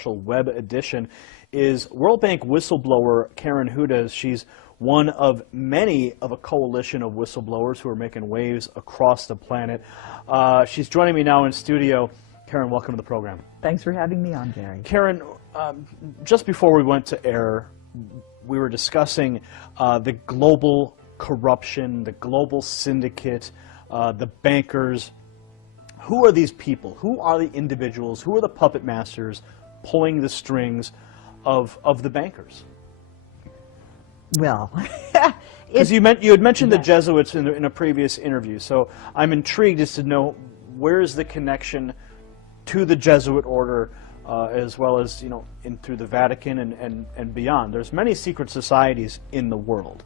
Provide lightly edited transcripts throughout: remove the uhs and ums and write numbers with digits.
special web edition, is World Bank whistleblower Karen Hudes. She's one of many of a coalition of whistleblowers who are making waves across the planet. She's joining me now in studio. Karen, welcome to the program. Thanks for having me on, Jerry. Karen, just before we went to air, we were discussing the global corruption, the global syndicate, the bankers. Who are these people? Who are the individuals? Who are the puppet masters pulling the strings of the bankers? Well, because you had mentioned the Jesuits in a previous interview, so I'm intrigued as to know where is the connection to the Jesuit order, as well as through the Vatican and beyond. There's many secret societies in the world.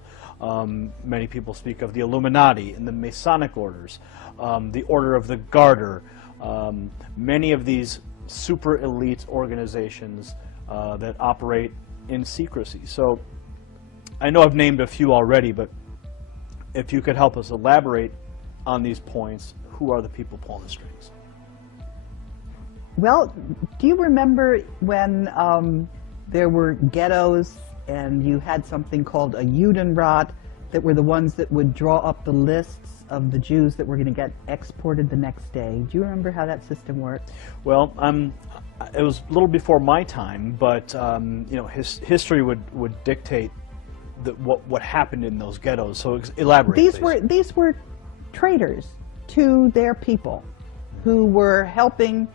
Many people speak of the Illuminati and the Masonic orders, the Order of the Garter, many of these super elite organizations that operate in secrecy. So I know I've named a few already, but if you could help us elaborate on these points, who are the people pulling the strings? Well, do you remember when there were ghettos and you had something called a Judenrat that were the ones that would draw up the lists of the Jews that were going to get exported the next day? Do you remember how that system worked? Well, it was a little before my time, but history would dictate what happened in those ghettos. So elaborate. These were traitors to their people who were helping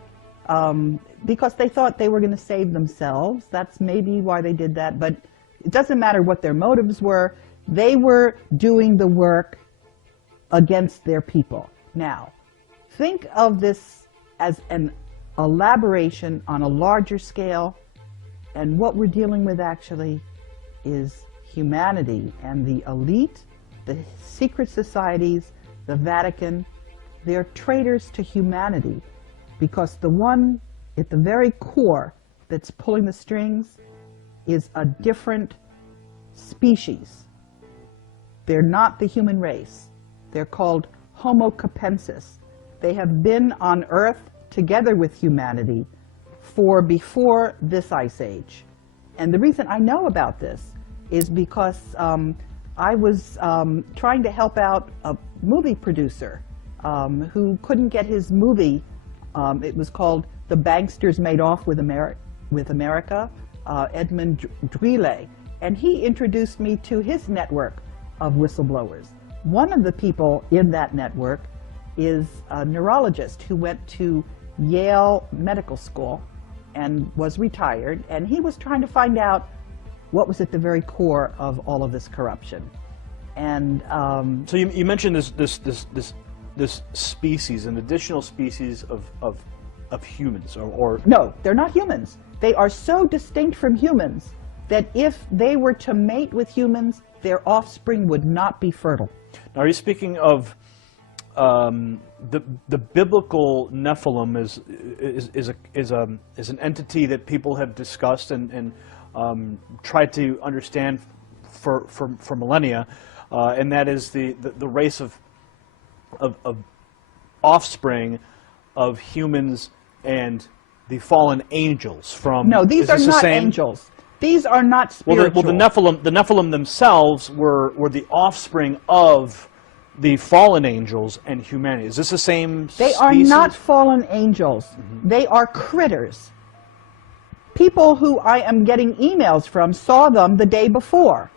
because they thought they were going to save themselves. That's maybe why they did that, but it doesn't matter what their motives were. They were doing the work against their people. Now, think of this as an elaboration on a larger scale, and what we're dealing with actually is humanity and the elite, the secret societies, the Vatican. They're traitors to humanity, because the one at the very core that's pulling the strings is a different species. They're not the human race. They're called Homo Capensis. They have been on Earth together with humanity for before this ice age. And the reason I know about this is because I was trying to help out a movie producer who couldn't get his movie. It was called The Banksters Made Off with America, Edmund Drille, and he introduced me to his network of whistleblowers. One of the people in that network is a neurologist who went to Yale Medical School and was retired, and he was trying to find out what was at the very core of all of this corruption. And so you mentioned this species, an additional species of humans, or no, they're not humans. They are so distinct from humans that if they were to mate with humans, their offspring would not be fertile. Now, are you speaking of the biblical Nephilim is an entity that people have discussed and tried to understand for millennia, and that is the race of offspring of humans and the fallen angels from... No, these are not angels. These are not spiritual. Well, the Nephilim themselves were the offspring of the fallen angels and humanity. Is this the same species? They are not fallen angels. Mm-hmm. They are critters. People who I am getting emails from saw them the day before.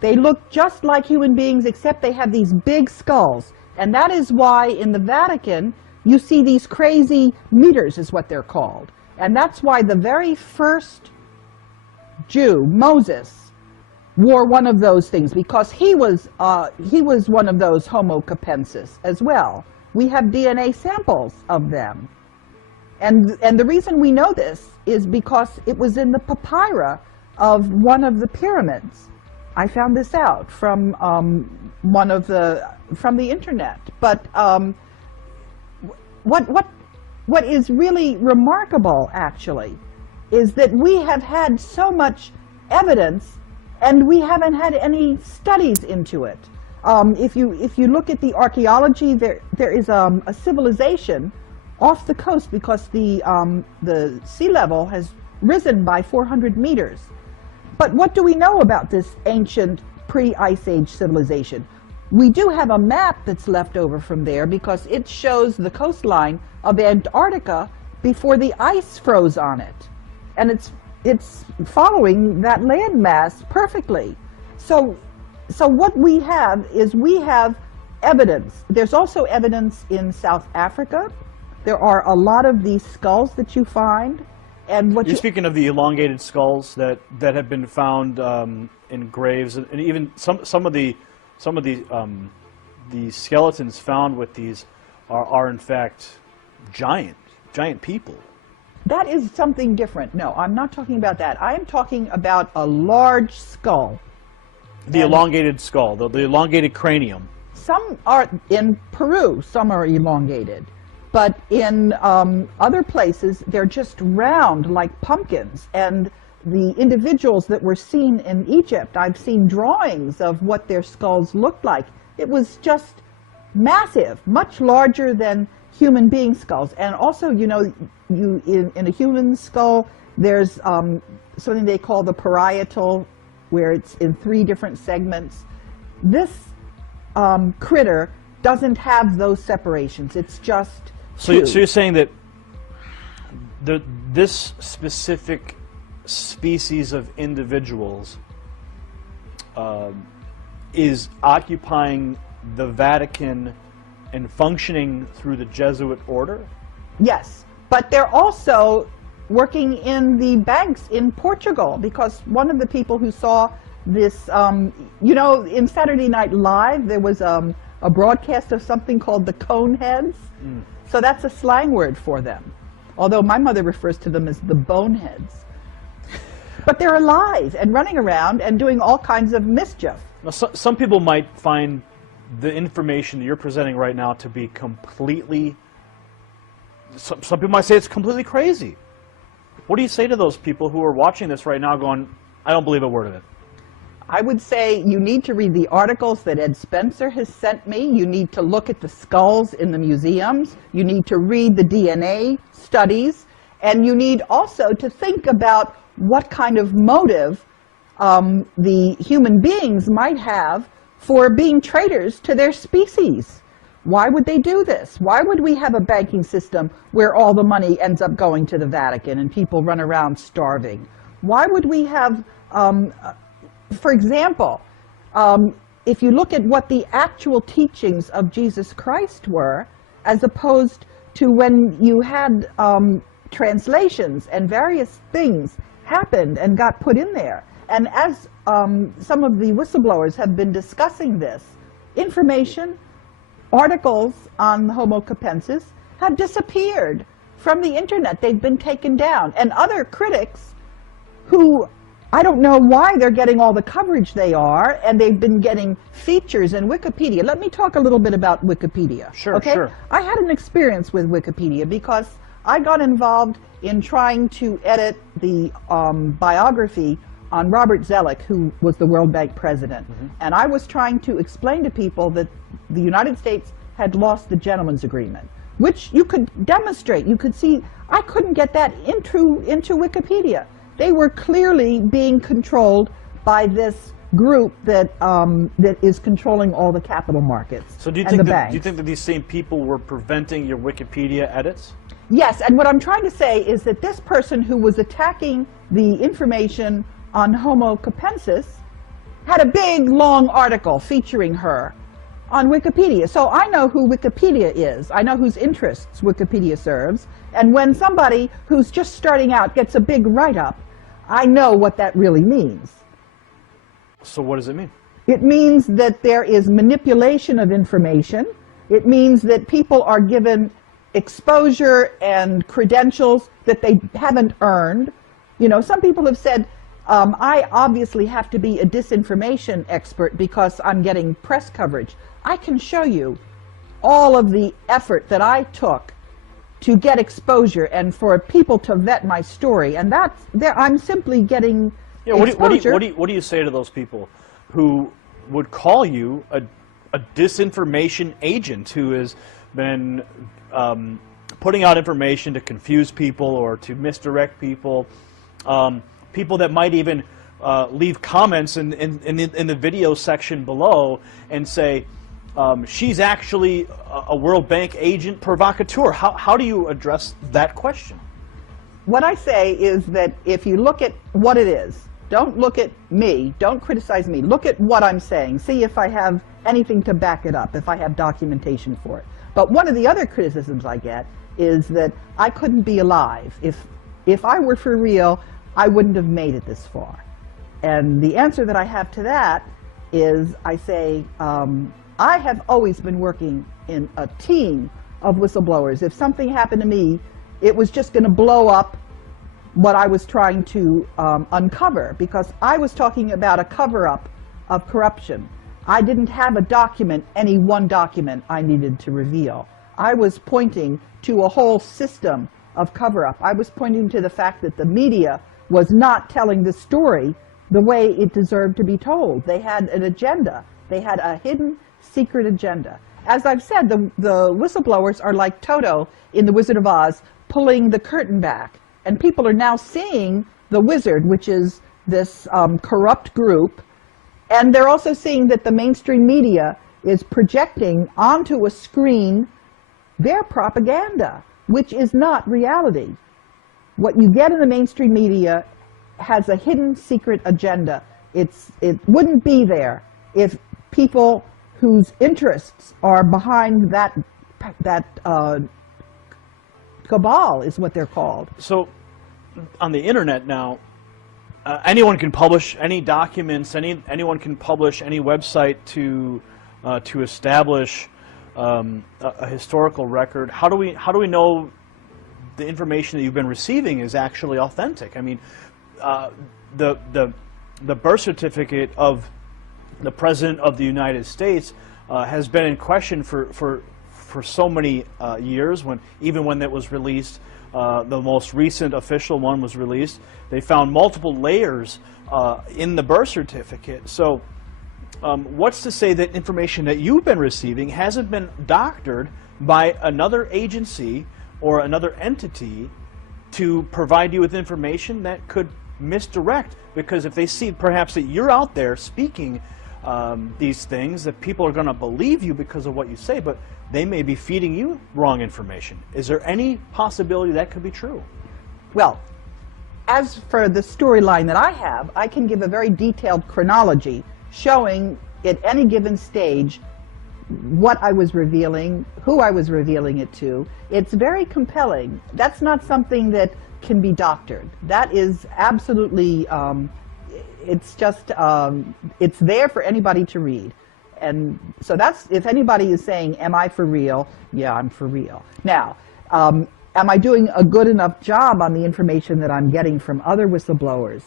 They look just like human beings, except they have these big skulls. And that is why in the Vatican you see these crazy meters, is what they're called. And that's why the very first Jew, Moses, wore one of those things, because he was one of those Homo Capensis as well. We have DNA samples of them. And the reason we know this is because it was in the papyri of one of the pyramids. I found this out from from the internet. But what is really remarkable, actually, is that we have had so much evidence, and we haven't had any studies into it. If you look at the archaeology, there is a civilization off the coast, because the sea level has risen by 400 meters. But what do we know about this ancient pre-Ice Age civilization? We do have a map that's left over from there because it shows the coastline of Antarctica before the ice froze on it. And it's following that landmass perfectly. So what we have is we have evidence. There's also evidence in South Africa. There are a lot of these skulls that you find. And what You're speaking of the elongated skulls that have been found in graves, and even some of the skeletons found with these are in fact giant people. That is something different. No, I'm not talking about that. I am talking about a large skull. The elongated skull, the elongated cranium. Some are in Peru, some are elongated. But in other places, they're just round like pumpkins. And the individuals that were seen in Egypt, I've seen drawings of what their skulls looked like. It was just massive, much larger than human being skulls. And also, you know, in a human skull, there's something they call the parietal, where it's in 3 different segments. This critter doesn't have those separations. It's just so you're saying that this specific species of individuals is occupying the Vatican and functioning through the Jesuit order? Yes, but they're also working in the banks in Portugal, because one of the people who saw this, you know, in Saturday Night Live, there was a broadcast of something called the Coneheads. So that's a slang word for them, although my mother refers to them as the boneheads. But they're alive and running around and doing all kinds of mischief. Now, some people might find the information that you're presenting right now to be completely, some people might say it's completely crazy. What do you say to those people who are watching this right now going, I don't believe a word of it? I would say you need to read the articles that Ed Spencer has sent me. You need to look at the skulls in the museums. You need to read the DNA studies. And you need also to think about what kind of motive the human beings might have for being traitors to their species. Why would they do this? Why would we have a banking system where all the money ends up going to the Vatican and people run around starving? Why would we have, for example, if you look at what the actual teachings of Jesus Christ were, as opposed to when you had translations and various things happened and got put in there. And as some of the whistleblowers have been discussing this, information, articles on the Homo Capensis have disappeared from the internet. They've been taken down. And other critics who, I don't know why they're getting all the coverage they are, and they've been getting features in Wikipedia. Let me talk a little bit about Wikipedia. Sure, okay? sure. I had an experience with Wikipedia because I got involved in trying to edit the biography on Robert Zoellick, who was the World Bank president. And I was trying to explain to people that the United States had lost the gentleman's agreement, which you could demonstrate. You could see, I couldn't get that into Wikipedia. They were clearly being controlled by this group that that is controlling all the capital markets. So do you and think the that, banks. do you think that these same people were preventing your Wikipedia edits? Yes, and what I'm trying to say is that this person who was attacking the information on Homo Capensis had a big, long article featuring her on Wikipedia. So I know who Wikipedia is. I know whose interests Wikipedia serves. And when somebody who's just starting out gets a big write-up, I know what that really means. So what does it mean? It means that there is manipulation of information. It means that people are given exposure and credentials that they haven't earned. You know, some people have said, I obviously have to be a disinformation expert because I'm getting press coverage. I can show you all of the effort that I took to get exposure and for people to vet my story, and that's there. I'm simply getting exposure. What do you say to those people who would call you a disinformation agent who has been putting out information to confuse people or to misdirect people? People that might even leave comments in the video section below and say, she's actually a World Bank agent provocateur. How do you address that question? What I say is that if you look at what it is, don't look at me, don't criticize me, look at what I'm saying, see if I have anything to back it up, if I have documentation for it. But one of the other criticisms I get is that I couldn't be alive. If I were for real, I wouldn't have made it this far. And the answer that I have to that is, I say, I have always been working in a team of whistleblowers. If something happened to me, it was just going to blow up what I was trying to uncover, because I was talking about a cover-up of corruption. I didn't have a document, any one document I needed to reveal. I was pointing to a whole system of cover-up. I was pointing to the fact that the media was not telling the story the way it deserved to be told. They had an agenda. They had a hidden, secret agenda. As I've said, the whistleblowers are like Toto in The Wizard of Oz, pulling the curtain back. And people are now seeing the wizard, which is this corrupt group, and they're also seeing that the mainstream media is projecting onto a screen their propaganda, which is not reality. What you get in the mainstream media has a hidden secret agenda. It wouldn't be there if people whose interests are behind that cabal is what they're called. So on the internet now, anyone can publish any documents, anyone can publish any website to establish a historical record. How do we know the information that you've been receiving is actually authentic? I mean, the birth certificate of the President of the United States has been in question for so many years. Even when it was released, the most recent official one was released, they found multiple layers in the birth certificate. So what's to say that information that you've been receiving hasn't been doctored by another agency or another entity to provide you with information that could misdirect? Because if they see perhaps that you're out there speaking these things, that people are going to believe you because of what you say, but they may be feeding you wrong information. Is there any possibility that could be true? Well, as for the storyline that I have, I can give a very detailed chronology showing at any given stage what I was revealing, who I was revealing it to. It's very compelling. That's not something that can be doctored. That is absolutely, it's just, it's there for anybody to read. And so that's, if anybody is saying, am I for real? Yeah, I'm for real. Now, am I doing a good enough job on the information that I'm getting from other whistleblowers?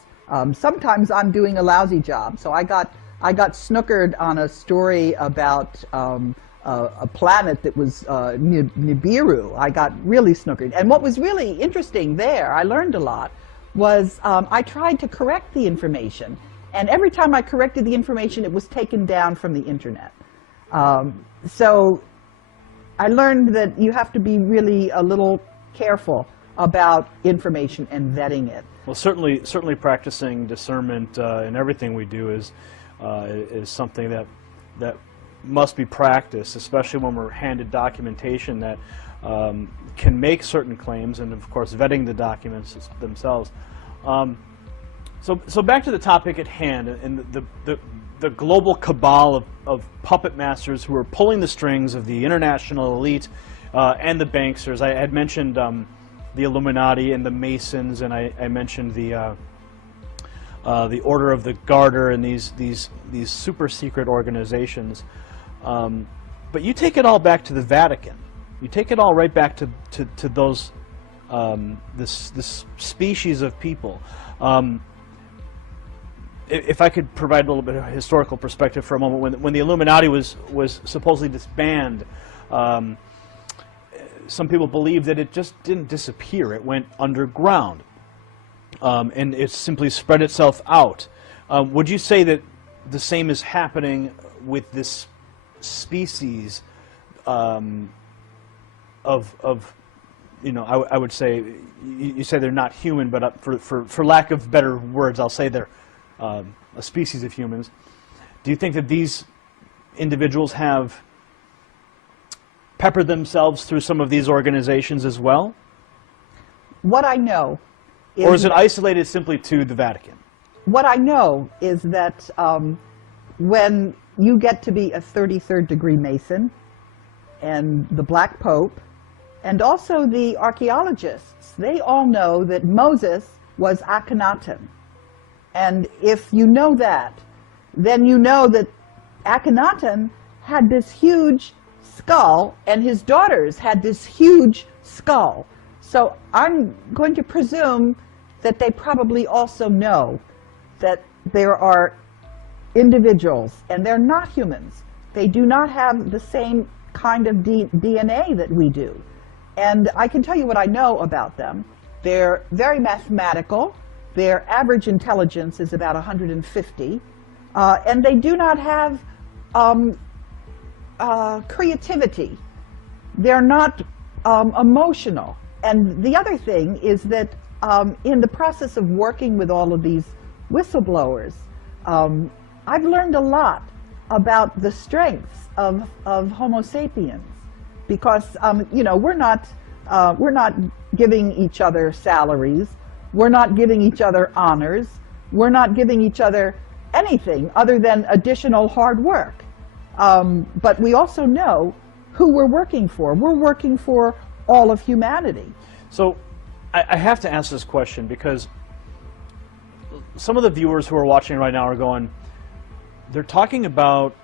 Sometimes I'm doing a lousy job. So I got snookered on a story about a planet that was Nibiru. I got really snookered. And what was really interesting there, I learned a lot, was I tried to correct the information. And every time I corrected the information, it was taken down from the internet. So I learned that you have to be really a little careful about information and vetting it. Well, certainly practicing discernment in everything we do is something that must be practiced, especially when we're handed documentation that can make certain claims, and of course vetting the documents themselves. So back to the topic at hand, and the global cabal of puppet masters who are pulling the strings of the international elite and the banksters. I had mentioned the Illuminati and the Masons, and I mentioned the Order of the Garter and these super secret organizations. But you take it all back to the Vatican. You take it all right back to those this species of people. If I could provide a little bit of historical perspective for a moment, when the Illuminati was supposedly disbanded, some people believe that it just didn't disappear. It went underground, and it simply spread itself out. Would you say that the same is happening with this species of I would say, you say they're not human, but for lack of better words, I'll say they're a species of humans. Do you think that these individuals have peppered themselves through some of these organizations as well? What I know is... Or is it isolated simply to the Vatican? What I know is that when you get to be a 33rd degree Mason, and the Black Pope, and also the archaeologists, they all know that Moses was Akhenaten. And if you know that, then you know that Akhenaten had this huge skull, and his daughters had this huge skull. So I'm going to presume that they probably also know that there are individuals, and they're not humans. They do not have the same kind of DNA that we do. And I can tell you what I know about them. They're very mathematical. Their average intelligence is about 150. And they do not have creativity. They're not emotional. And the other thing is that in the process of working with all of these whistleblowers, I've learned a lot about the strengths of Homo sapiens, because we're not giving each other salaries, we're not giving each other honors, we're not giving each other anything other than additional hard work. But we also know who we're working for. We're working for all of humanity. So I have to ask this question, because some of the viewers who are watching right now are going, they're talking about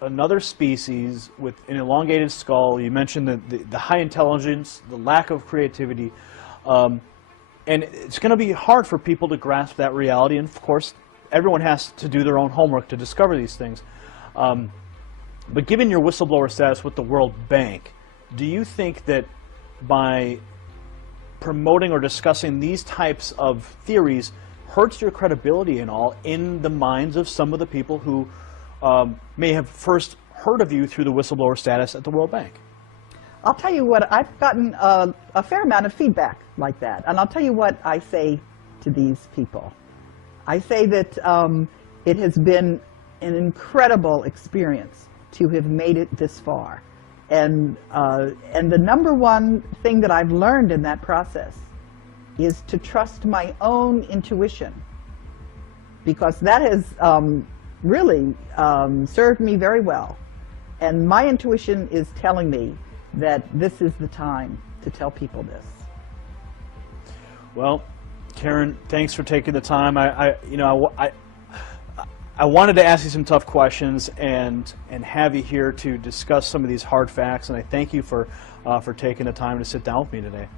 another species with an elongated skull. You mentioned the high intelligence, the lack of creativity, and it's going to be hard for people to grasp that reality. And of course, everyone has to do their own homework to discover these things. But given your whistleblower status with the World Bank, do you think that by promoting or discussing these types of theories hurts your credibility and all in the minds of some of the people who may have first heard of you through the whistleblower status at the World Bank? I'll tell you what, I've gotten a fair amount of feedback like that, and I'll tell you what I say to these people. I say that it has been an incredible experience to have made it this far. And the number one thing that I've learned in that process is to trust my own intuition, because that has really served me very well. And my intuition is telling me that this is the time to tell people this. Well, Karen, thanks for taking the time. I wanted to ask you some tough questions and have you here to discuss some of these hard facts, and I thank you for taking the time to sit down with me today.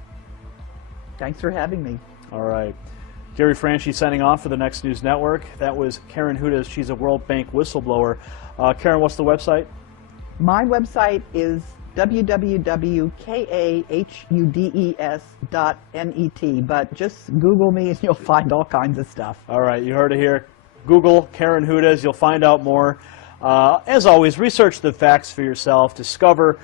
Thanks for having me. All right. Gary Franchi signing off for the Next News Network. That was Karen Hudes. She's a World Bank whistleblower. Karen, what's the website? My website is www.kahudes.net, but just Google me and you'll find all kinds of stuff. All right, you heard it here. Google Karen Hudes. You'll find out more. As always, research the facts for yourself. Discover.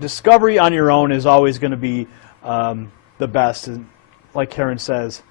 Discovery on your own is always going to be the best. And like Karen says,